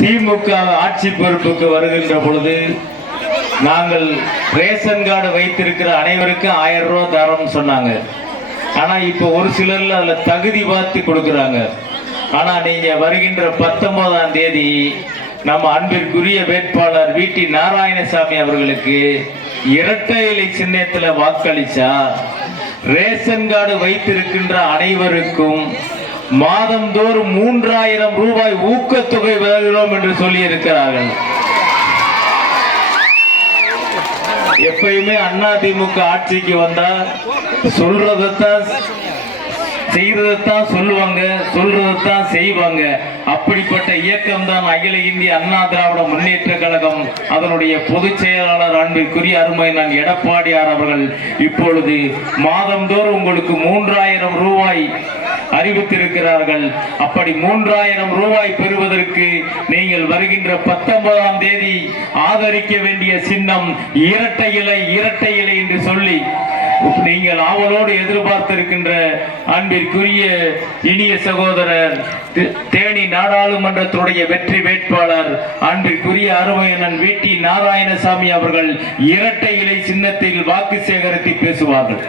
திமுக ஆட்சி பொறுப்புக்கு வருகின்ற பொழுது நாங்கள் ரேஷன் கார்டு வைத்திருக்கிற அனைவருக்கும் 1000 ரூபாய் தரோம்னு சொன்னாங்க. ஆனா இப்ப ஒரு சிலர்ல அதுல தகுதி பார்த்து கொடுக்கறாங்க. ஆனா நீங்க வருகின்ற 19ஆம் தேதி நம்ம அன்பிற்குரிய வேட்பாளர் வி.டி. நாராயணசாமி அவர்களுக்கு இரட்டை இலை சின்னத்தில் வாக்களிச்சா ரேஷன் கார்டு வைத்திருக்கின்ற அனைவருக்கும் மாதந்தோறும் 3000 ரூபாய் ஊக்கத்தொகை வழங்குகிறோம் என்று சொல்லி இருக்கிறார்கள். எப்பயுமே அதிமுக ஆட்சிக்கு வந்தா சொல்றதான் செய்யறதான் சொல்லுவாங்க, சொல்றதான் செய்வாங்க. அப்படிப்பட்ட இயக்கம் தான் அகில இந்திய அண்ணா திராவிட முன்னேற்ற கழகம். அதனுடைய பொதுச் செயலாளர் அன்பிற்குரிய அருமையண்ணன் எடப்பாடியார் அவர்கள் இப்பொழுது மாதந்தோறும் உங்களுக்கு 3000 ரூபாய் அறிவித்திருக்கிறார்கள். அப்படி 3000 ரூபாய் பெறுவதற்கு நீங்கள் வருகின்ற 19ஆம் தேதி ஆதரிக்க வேண்டிய சின்னம் இரட்டை இலை என்று சொல்லி நீங்கள் ஆவலோடு எதிர்பார்த்திருக்கின்ற அன்பிற்குரிய இனிய சகோதரர் தேனி நாடாளுமன்றத்துடைய வெற்றி வேட்பாளர் அன்பிற்குரிய அருமையண்ணன் வி.டி. நாராயணசாமி அவர்கள் இரட்டை இலை சின்னத்தில் வாக்கு சேகரித்து பேசுவார்கள்.